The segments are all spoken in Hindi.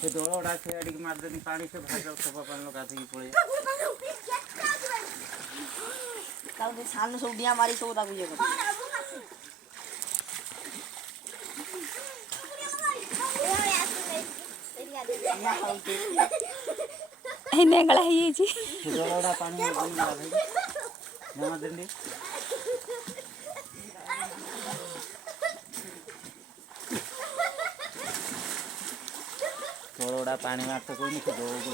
से दौड़ा से अड़ी मार देनी पानी से भाजा सोफा पानी लगा दी पड़े ताऊ ने सामने सब डिया मारी सब ताकू ये कर हे नेंगला है ये जी से दौड़ा पानी में बनी मार दे ना देनी दौड़ा पानी में तो कोई नहीं से दौड़ को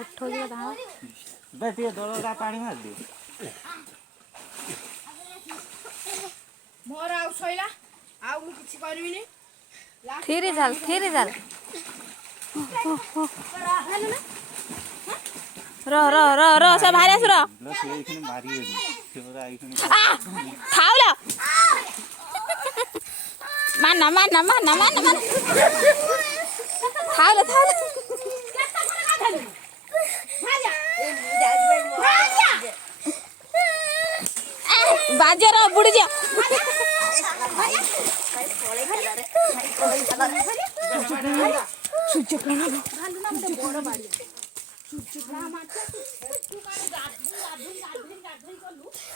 उठो जे दा बस ये दौड़ा पानी मार दे मोर आउ सइला आउ मु किछि करबिनी फिर जाल रो से भारे सुरो लो से इखने मारी है सेवरा इखने थावला मानना थावला बाजे रो बुड़ जा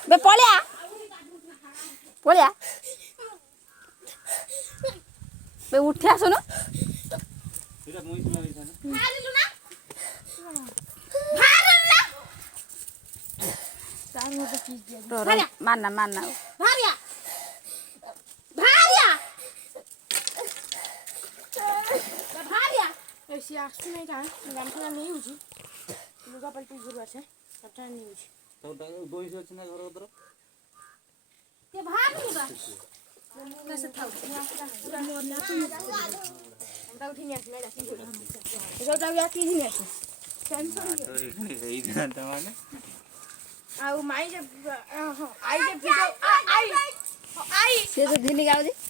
बे पळ्या बे उठी आसुनु इरा मुई सुनाई था भारिलु ना रो मानना भारिया ऐसी आसु नहीं था गामखला नहीं होची लुगा पलटी गुरु আছে सबटा नहीं होची तो दोई से ना घर उधर ये भारी बा कैसे थाउ पूरा मोर ना तुम हम उठी नहीं आसी नहीं जो या की नहीं आसी टेंशन तो इखने सही था माने आउ माई जब आई जब वीडियो आई से तो धिनी गाउजी